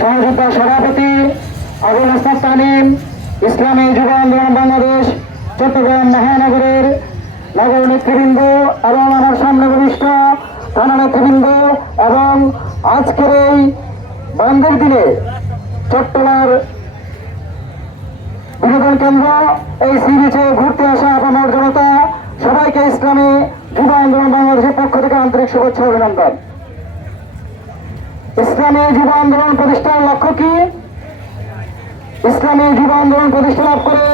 সংযুক্ত সভাপতি আবুল হাসান তানিম, ইসলামী যুব আন্দোলন বাংলাদেশ চট্টগ্রাম মহানগরের নগর নেতৃবৃন্দ এবং আমার সামনে বরিষ্ঠ থানা নেতৃবৃন্দ এবং আজকের এই বন্ধের দিনে চট্টগ্রাম বিনোদন কেন্দ্র এই সি বিচে ঘুরতে আসা আপনার জনতা সবাইকে ইসলামী যুব আন্দোলন বাংলাদেশের পক্ষ থেকে আন্তরিক শুভেচ্ছা অভিনন্দন। ইসলামী যুব আন্দোলন প্রতিষ্ঠার লক্ষ্য কি? ইসলামী যুব আন্দোলন প্রতিষ্ঠা লাভ করে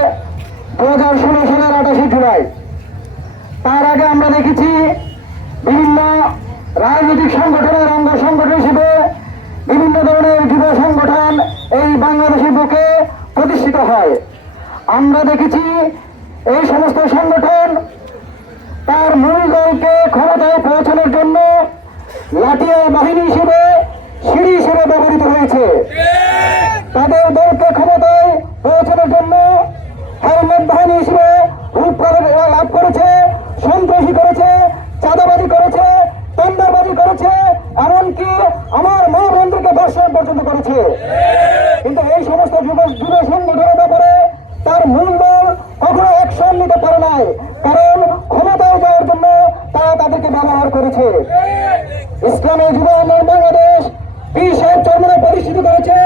2016 সালের 28 জুলাই। তার আগে আমরা দেখেছি বিভিন্ন রাজনৈতিক সংগঠনের অঙ্গ সংগঠন হিসেবে বিভিন্ন ধরনের যুব সংগঠন এই বাংলাদেশের বুকে প্রতিষ্ঠিত হয়। আমরা দেখেছি এই সমস্ত সংগঠন তার মূল দলকে ক্ষমতায় পৌঁছানোর জন্য লাঠিয়াল বাহিনী হিসেবে সিঁড়ি হিসেবে ব্যবহৃত হয়েছে। তাদের দলকে ক্ষমতায় পৌঁছানোর জন্য হেলমেট বাহিনী হিসেবে রূপকল্প লাভ করেছে, সন্ত্রাসী করেছে, চাঁদাবাজি করেছে, টেন্ডারবাজি করেছে, এমনকি আমার মা বন্ধুকে ধর্ষণ পর্যন্ত করেছে। কিন্তু এই সমস্ত যুব সংগঠনের ব্যাপারে তার মূল দল কখনো অ্যাকশন নিতে পারে নাই, কারণ ক্ষমতায় যাওয়ার জন্য তারা তাদেরকে ব্যবহার করেছে। ইসলামী যুব আন্দোলন বাংলাদেশ বিশেষ চরমে প্রতিষ্ঠিত করেছে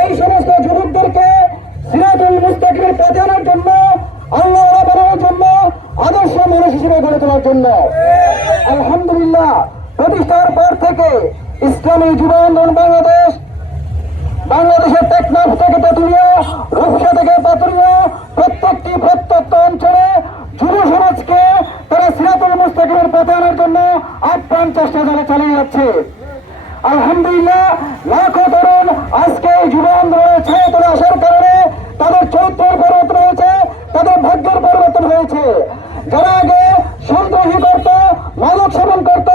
এই সমস্ত যুবকদেরকে সিরাতুল মুস্তাকিমের পথে আনার জন্য, আল্লাহ বানানোর জন্য, আদর্শ মানুষ হিসেবে গড়ে তোলার জন্য। আলহামদুলিল্লাহ, প্রতিষ্ঠার পর থেকে ইসলামী যুব আন্দোলন বাংলাদেশের টেকনাফ থেকে তেঁতুলিয়া, রূপসা থেকে পাতুরিয়া প্রত্যেকটি প্রত্যন্ত অঞ্চলে যুব সমাজকে তারা সিরাতুল মুস্তাকিমের পথে আনার জন্য আপ্রাণ চেষ্টা চালিয়ে যাচ্ছে। আলহামদুলিল্লাহ, লাখো তরুণ আজকে যুব আন্দোলনের ছায়া তলে আসার কারণে তাদের চরিত্রের পরিবর্তন হয়েছে, তাদের ভাগ্যের পরিবর্তন হয়েছে। যারা আগে সন্ত্রাসী করত, মাদক সেবন করত,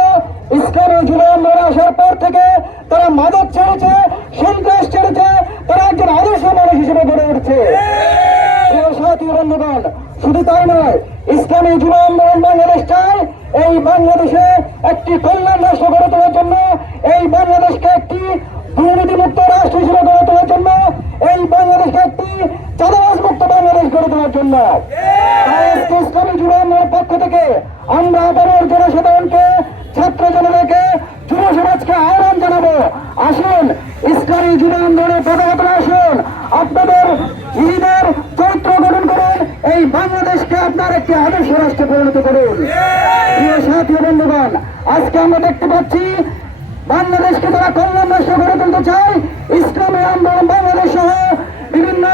ইসলামী যুব আন্দোলনে আসার পর থেকে তারা মাদক ছেড়েছে, সন্ত্রাস ছেড়েছে, তারা একজন আদর্শ মানুষ হিসেবে গড়ে উঠছে। সাথী বন্ধুগণ, শুধু তাই নয়, ইসলামী যুব আন্দোলন বাংলাদেশ চায় এই বাংলাদেশে একটি কল্যাণ রাষ্ট্র গড়ে তোলার জন্য, এই বাংলাদেশকে একটি দুর্নীতিমুক্ত রাষ্ট্র হিসেবে গড়ে তোলার জন্য, এই বাংলাদেশকে একটি চাঁদাবাজ মুক্ত বাংলাদেশ গড়ে তোলার জন্য। ইসলামী যুব আন্দোলনের পক্ষ থেকে আমরা আবারও জনসাধারণকে, ছাত্র জনতাকে, যুব সমাজকে আহ্বান জানাবো, আসুন ইসলামী যুব আন্দোলনের পতাকা আসুন, আপনাদের নিজেদের চরিত্র গঠন করুন, এই বাংলাদেশকে আপনার একটি আদর্শ রাষ্ট্রে পরিণত করুন। প্রিয় সাথী বন্ধুগণ, আজকে আমরা দেখতে পাচ্ছি বাংলাদেশকে তারা কল্যাণ রাষ্ট্র গড়ে তুলতে চায়। ইসলামী আন্দোলন বাংলাদেশ সহ বিভিন্ন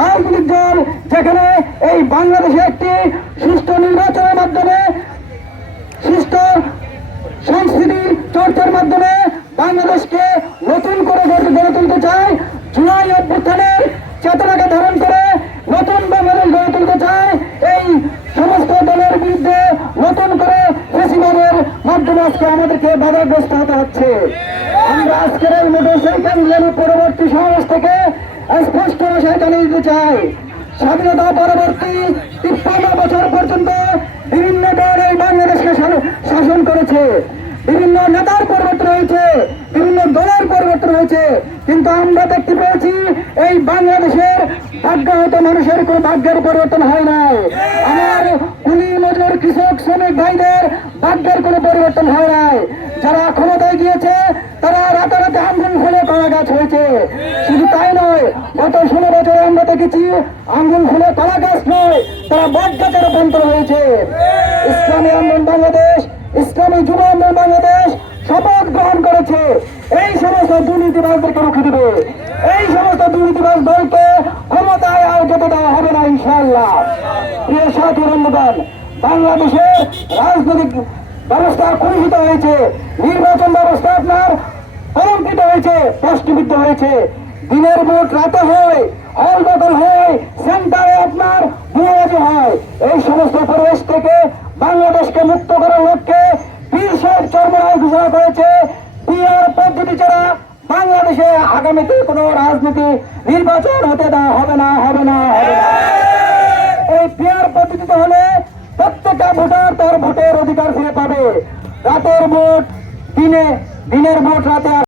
রাজনৈতিক দল যেখানে এই বাংলাদেশে একটি সুষ্ঠু নির্বাচনের মাধ্যমে, সুষ্ঠু সংস্কৃতি চর্চার মাধ্যমে বাংলাদেশকে নতুন করে গড়ে তুলতে চায়, জুলাই অভ্যুত্থানের চেতনাকে ধারণ করে নতুন বাংলাদেশ গড়ে তুলতে চায়। এই সমস্ত দলের বিরুদ্ধে নতুন করে ফেসিবাদের মাধ্যমে আজকে আমাদেরকে বাধাগ্রস্ত হতে হচ্ছে। আমরা আজকের এই মোটরসাইকেল র্যালি পরবর্তী সমাবেশ থেকে স্পষ্ট ভাষায় জানিয়ে দিতে চাই, স্বাধীনতা পরবর্তী 53 বছর পর্যন্ত বিভিন্ন দল এই বাংলাদেশকে শাসন করেছে, বিভিন্ন নেতার পরিবর্তন হয়েছে, বিভিন্ন দলের পরিবর্তন হয়েছে, কিন্তু আমরা দেখতে পেয়েছি এই বাংলাদেশের ভাগ্যহত মানুষের কোন ভাগ্যের পরিবর্তন হয় নাই। আমার কুলি মজুর কৃষক শ্রমিক ভাইদের ভাগ্যের কোনো পরিবর্তন হয় নাই। যারা ক্ষমতায় গিয়েছে তারা রাতারাতি আঙ্গুল ফুলে কলা গাছ হয়েছে। শুধু তাই নয়, গত 16 বছরে আমরা দেখেছি আঙ্গুল ফুলে কলা গাছ নয়, তারা বট গাছে রূপান্তর হয়েছে। ইসলামী আন্দোলন বাংলাদেশ, ইসলামী যুব আন্দোলন বাংলাদেশ শপথ গ্রহণ করেছে এই সমস্ত দুর্নীতিবাজদেরকে রুখে দেবে, এই সমস্ত দুর্নীতিবাজ দলকে ক্ষমতায় আর যেতে দেওয়া হবে না ইনশাআল্লাহ। প্রিয় সাথী বন্ধুগণ, বাংলাদেশের রাজনৈতিক ব্যবস্থা কলুষিত হয়েছে, নির্বাচন ব্যবস্থা আপনার কলঙ্কিত হয়েছে, প্রশ্নবিদ্ধ হয়েছে। দিনের ভোট রাতে হয়, হল দখল হয়, সেন্টারে আপনার ভুয়াবাজি হয়। এই সমস্ত পরিবেশ থেকে বাংলাদেশকে মুক্ত করার লক্ষ্যে পীর সাহেব চরমনায় ঘোষণা করেছে পিআর পদ্ধতি ছাড়া বাংলাদেশে আগামীতে কোনো রাজনীতি নির্বাচন হতে দেওয়া হবে না। এই পিআর পদ্ধতিতে হলে প্রত্যেকটা ভোটার তার ভোটের অধিকার ফিরে পাবে। রাতের ভোট দিনে, দিনের ভোট রাতে।